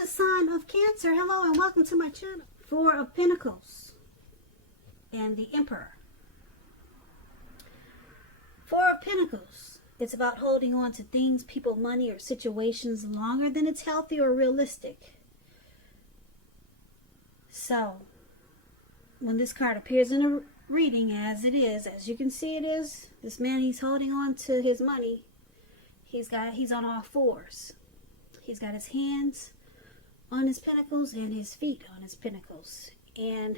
the sign of Cancer. Hello and welcome to my channel. Four of Pentacles and the Emperor. Four of Pentacles. It's about holding on to things, people, money, or situations longer than it's healthy or realistic. So, when this card appears in a reading, as it is, as you can see it is, this man, he's holding on to his money. He's on all fours. He's got his hands on his pentacles and his feet on his pentacles. And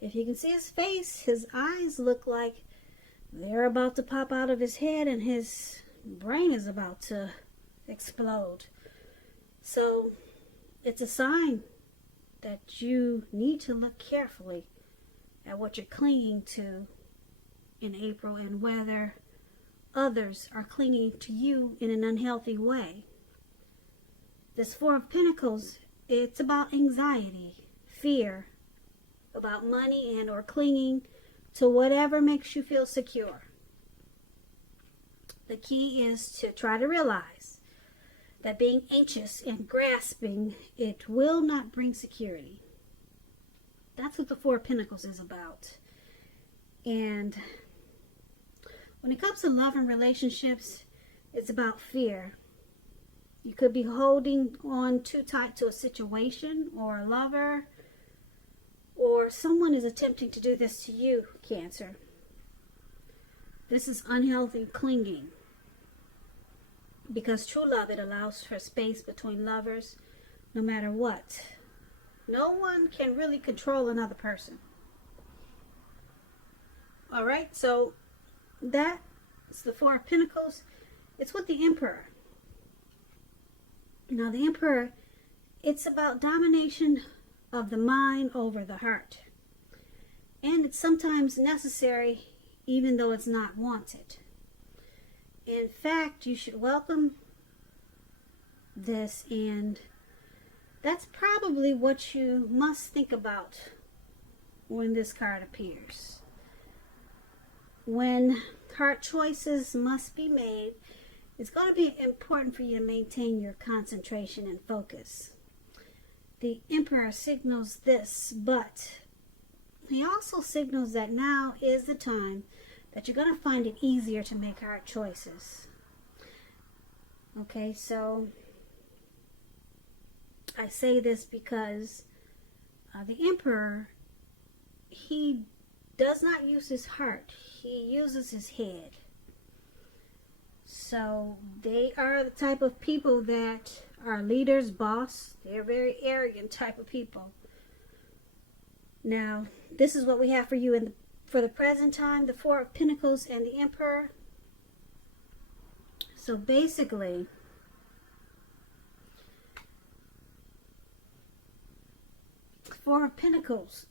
if you can see his face, his eyes look like they're about to pop out of his head and his brain is about to explode. So it's a sign that you need to look carefully at what you're clinging to in April and whether others are clinging to you in an unhealthy way. This Four of Pentacles, it's about anxiety, fear, about money and or clinging to whatever makes you feel secure. The key is to try to realize that being anxious and grasping, it will not bring security. That's what the Four of Pentacles is about. And when it comes to love and relationships, it's about fear. You could be holding on too tight to a situation or a lover, or someone is attempting to do this to you, Cancer. This is unhealthy clinging. Because true love, it allows for space between lovers no matter what. No one can really control another person. Alright, so that's the Four of Pentacles. It's with the Emperor. Now the Emperor, it's about domination of the mind over the heart. And it's sometimes necessary even though it's not wanted. In fact, you should welcome this, and that's probably what you must think about when this card appears. When hard choices must be made, it's going to be important for you to maintain your concentration and focus. The Emperor signals this, but he also signals that now is the time that you're going to find it easier to make hard choices. Okay, so I say this because the Emperor, he does not use his heart. He uses his head. So they are the type of people that are leaders, boss. They're very arrogant type of people. Now, this is what we have for you for the present time, the Four of Pentacles and the Emperor. So basically, Four of Pentacles,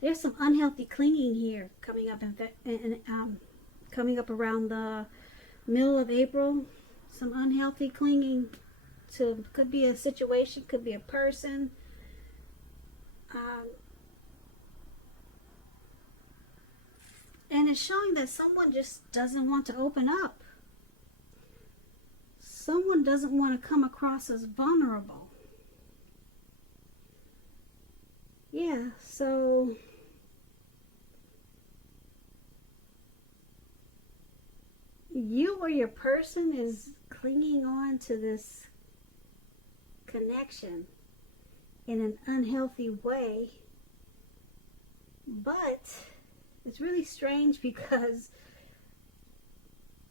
there's some unhealthy clinging here coming up coming up around the middle of April. Some unhealthy clinging to, could be a situation, could be a person. And it's showing that someone just doesn't want to open up. Someone doesn't want to come across as vulnerable. Yeah, so you or your person is clinging on to this connection in an unhealthy way. But it's really strange because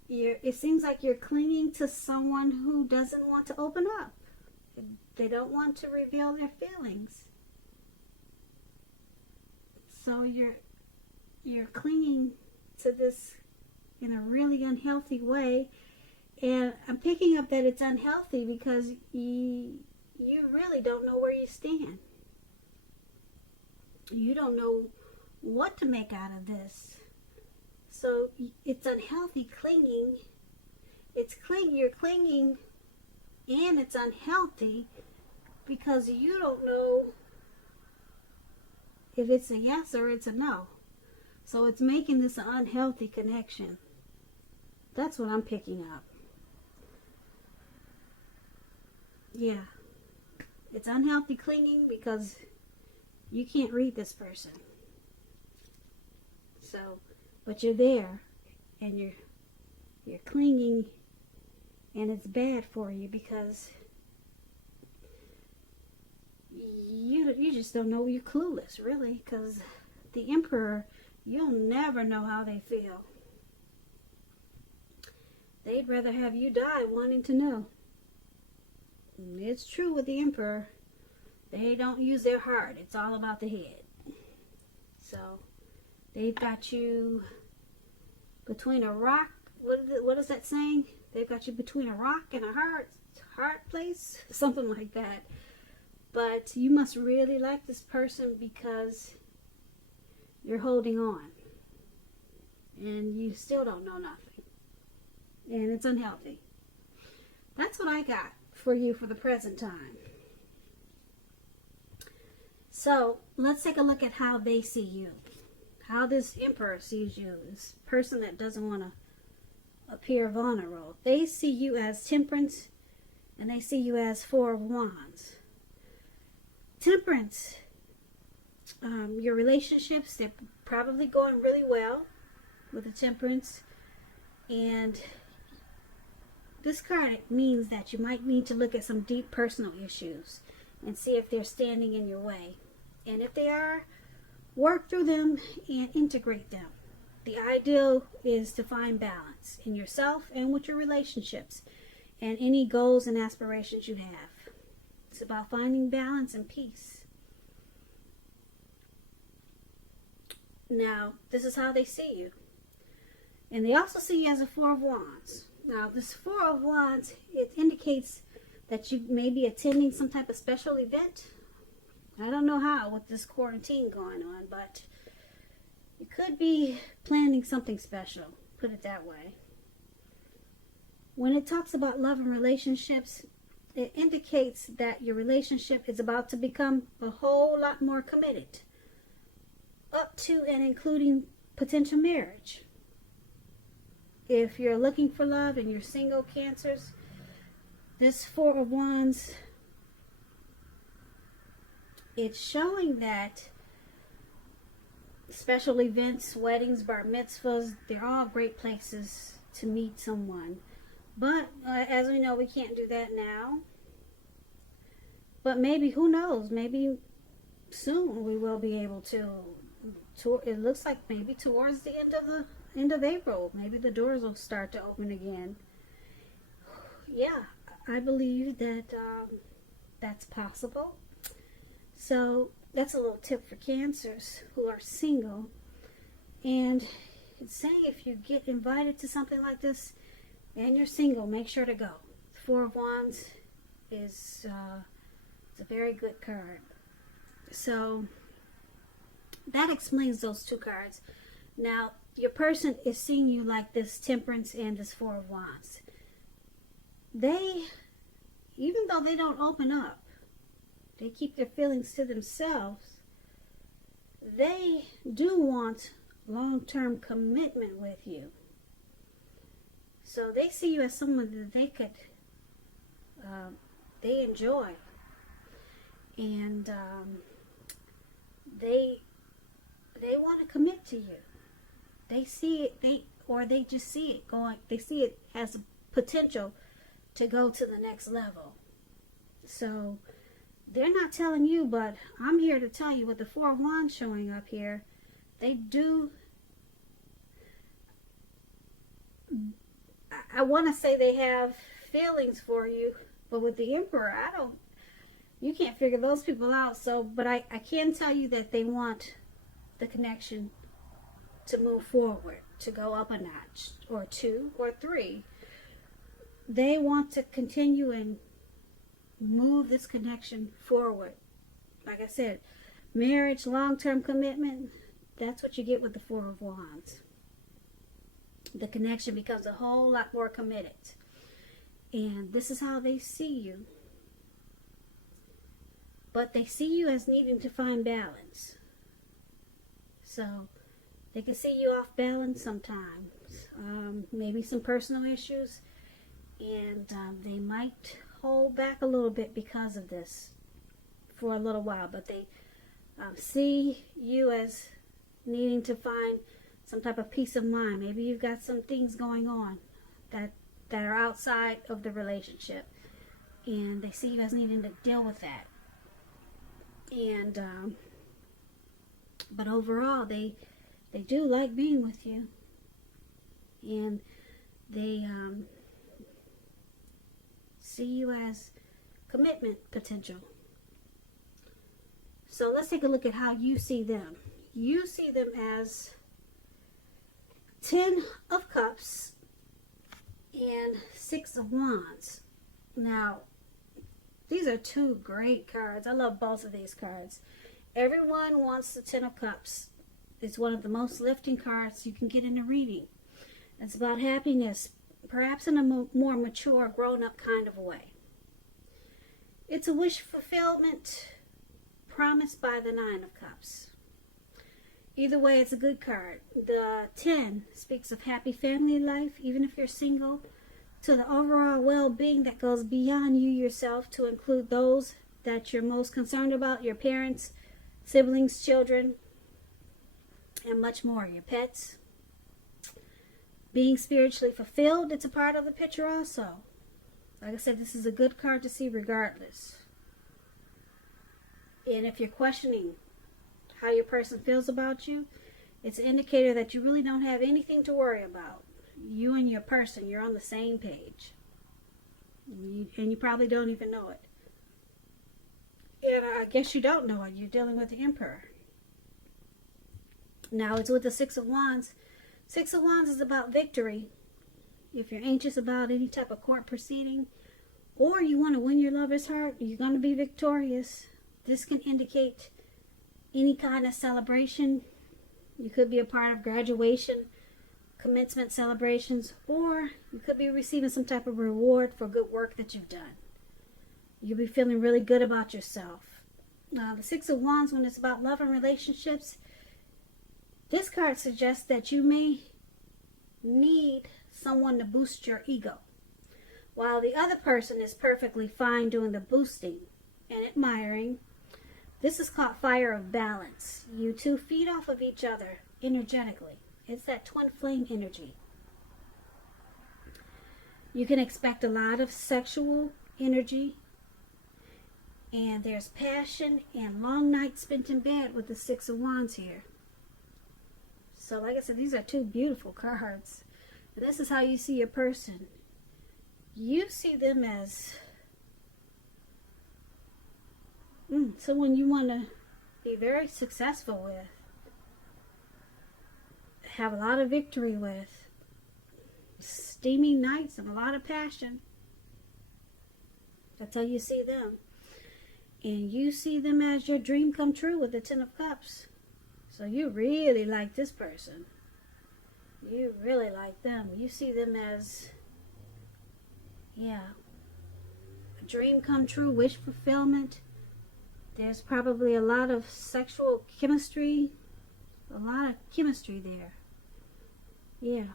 it seems like you're clinging to someone who doesn't want to open up. They don't want to reveal their feelings. So you're clinging to this in a really unhealthy way. And I'm picking up that it's unhealthy because you really don't know where you stand. You don't know what to make out of this. So it's unhealthy clinging. You're clinging, and it's unhealthy because you don't know if it's a yes or it's a no. So it's making this an unhealthy connection. That's what I'm picking up. Yeah, it's unhealthy clinging because you can't read this person. So, but you're there, and you're clinging, and it's bad for you because you just don't know. You're clueless, really, because the Emperor, you'll never know how they feel. They'd rather have you die wanting to know. It's true with the Emperor. They don't use their heart. It's all about the head. So they've got you between a rock. What is that saying? They've got you between a rock and a hard place, something like that. But you must really like this person because you're holding on, and you still don't know nothing, and it's unhealthy. That's what I got for you for the present time. So let's take a look at how they see you, how this Emperor sees you, this person that doesn't want to appear vulnerable. They see you as Temperance, and they see you as Four of Wands. Temperance, your relationships, they're probably going really well with the Temperance, and this card means that you might need to look at some deep personal issues and see if they're standing in your way. And if they are, work through them and integrate them. The ideal is to find balance in yourself and with your relationships and any goals and aspirations you have. It's about finding balance and peace. Now, this is how they see you. And they also see you as a Four of Wands. Now, this Four of Wands, it indicates that you may be attending some type of special event. I don't know how with this quarantine going on, but you could be planning something special, put it that way. When it talks about love and relationships, it indicates that your relationship is about to become a whole lot more committed, up to and including potential marriage. If you're looking for love and you're single, Cancers, this Four of Wands, it's showing that special events, weddings, bar mitzvahs, they're all great places to meet someone. But as we know, we can't do that now. But maybe, who knows, maybe soon we will be able to. It looks like maybe towards the end of April, maybe the doors will start to open again. Yeah, I believe that that's possible. So that's a little tip for Cancers who are single. And it's saying if you get invited to something like this and you're single, make sure to go. Four of Wands is it's a very good card. So that explains those two cards. Now, your person is seeing you like this Temperance and this Four of Wands. They, even though they don't open up, they keep their feelings to themselves, they do want long-term commitment with you. So they see you as someone that they enjoy. And they want to commit to you. They see it, they just see it going, they see it has potential to go to the next level. So they're not telling you, but I'm here to tell you with the Four of Wands showing up here, they do, I want to say they have feelings for you, but with the Emperor, you can't figure those people out. So, but I can tell you that they want the connection to move forward, to go up a notch, or two, or three. They want to continue and move this connection forward. Like I said, marriage, long-term commitment, that's what you get with the Four of Wands. The connection becomes a whole lot more committed. And this is how they see you. But they see you as needing to find balance. So they can see you off balance sometimes. Maybe some personal issues. And they might hold back a little bit because of this for a little while, but they see you as needing to find some type of peace of mind. Maybe you've got some things going on that are outside of the relationship, and they see you as needing to deal with that. And but overall, they do like being with you, and they see you as commitment potential. So let's take a look at how you see them. You see them as 10 of Cups and 6 of Wands. Now, these are two great cards. I love both of these cards. Everyone wants the 10 of Cups. It's one of the most lifting cards you can get in a reading. It's about happiness, perhaps in a more mature, grown-up kind of way. It's a wish fulfillment promised by the 9 of Cups. Either way, it's a good card. The 10 speaks of happy family life, even if you're single, to the overall well-being that goes beyond you yourself, to include those that you're most concerned about, your parents, siblings, children, and much more, your pets. Being spiritually fulfilled, it's a part of the picture also. Like I said, this is a good card to see regardless. And if you're questioning how your person feels about you, it's an indicator that you really don't have anything to worry about. You and your person, you're on the same page. And you probably don't even know it. And I guess you don't know it. You're dealing with the Emperor. Now it's with the 6 of Wands. 6 of Wands is about victory. If you're anxious about any type of court proceeding, or you want to win your lover's heart, you're going to be victorious. This can indicate any kind of celebration. You could be a part of graduation, commencement celebrations, or you could be receiving some type of reward for good work that you've done. You'll be feeling really good about yourself. The 6 of Wands, when it's about love and relationships, this card suggests that you may need someone to boost your ego, while the other person is perfectly fine doing the boosting and admiring. This is called fire of balance. You two feed off of each other energetically. It's that twin flame energy. You can expect a lot of sexual energy, and there's passion and long nights spent in bed with the 6 of Wands here. So like I said, these are two beautiful cards. And this is how you see your person. You see them as someone you want to be very successful with, have a lot of victory with, steamy nights and a lot of passion. That's how you see them. And you see them as your dream come true with the 10 of Cups. So you really like this person. You really like them. You see them as, a dream come true, wish fulfillment. There's probably a lot of sexual chemistry, a lot of chemistry there. Yeah.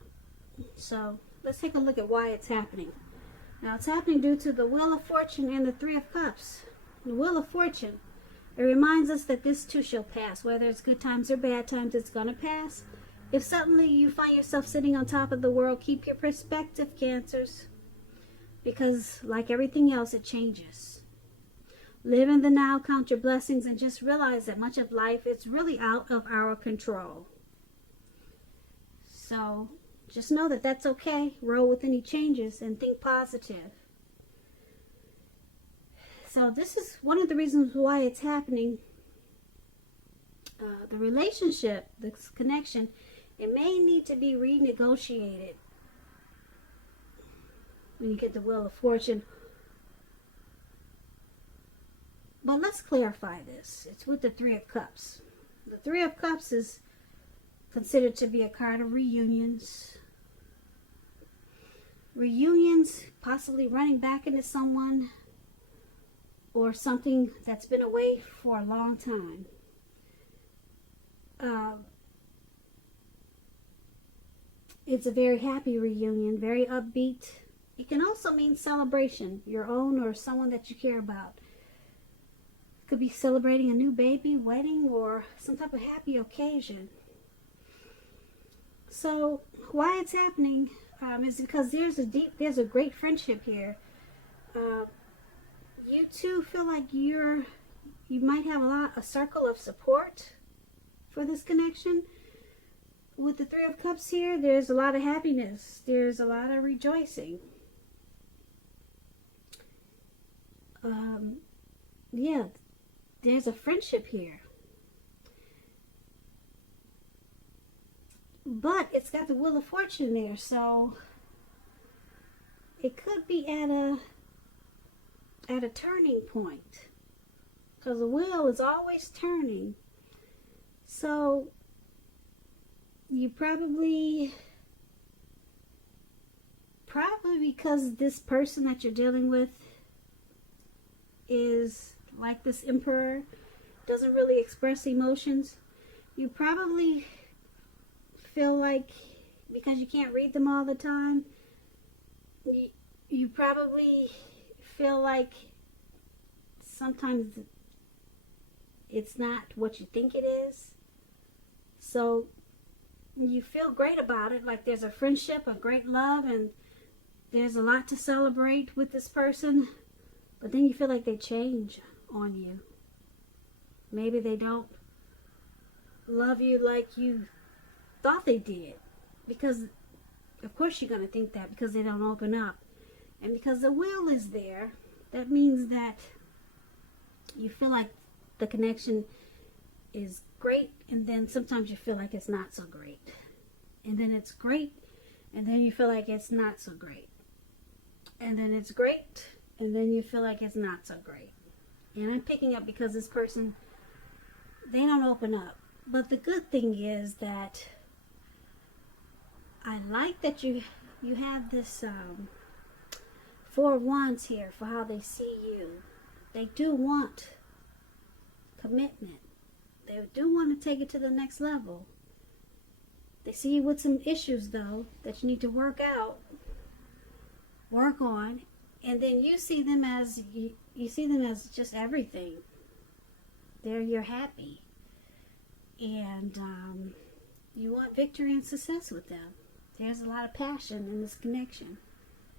So let's take a look at why it's happening. Now it's happening due to the Wheel of Fortune and the 3 of Cups. The Wheel of Fortune, it reminds us that this too shall pass. Whether it's good times or bad times, it's going to pass. If suddenly you find yourself sitting on top of the world, keep your perspective, Cancers. Because like everything else, it changes. Live in the now, count your blessings, and just realize that much of life is really out of our control. So just know that that's okay. Roll with any changes and think positive. So this is one of the reasons why it's happening. The relationship, this connection, it may need to be renegotiated when you get the Wheel of Fortune. But let's clarify this. It's with the 3 of Cups. The 3 of Cups is considered to be a card of reunions. Reunions, possibly running back into someone or something that's been away for a long time. It's a very happy reunion, very upbeat It can also mean celebration, your own or someone that you care about. It could be celebrating a new baby, wedding, or some type of happy occasion. So why it's happening is because there's a great friendship here. You two feel like you might have a circle of support for this connection. With the Three of Cups here, there's a lot of happiness. There's a lot of rejoicing. Yeah, there's a friendship here. But it's got the Wheel of Fortune there, so it could be at a turning point. Because the wheel is always turning. So you probably because this person that you're dealing with is like this Emperor, doesn't really express emotions, you probably feel like, because you can't read them all the time, you probably feel like sometimes it's not what you think it is. So you feel great about it, like there's a friendship, a great love, and there's a lot to celebrate with this person. But then you feel like they change on you. Maybe they don't love you like you thought they did. Because, of course, you're going to think that because they don't open up. And because the wheel is there, that means that you feel like the connection is great, and then sometimes you feel like it's not so great. And then it's great, and then you feel like it's not so great. And then it's great, and then you feel like it's not so great. And I'm picking up because this person, they don't open up. But the good thing is that I like that you have this Four of Wands here for how they see you. They do want commitment. They do want to take it to the next level. They see you with some issues, though, that you need to work on, and then you see them as you see them as just everything. You're happy, and you want victory and success with them. There's a lot of passion in this connection.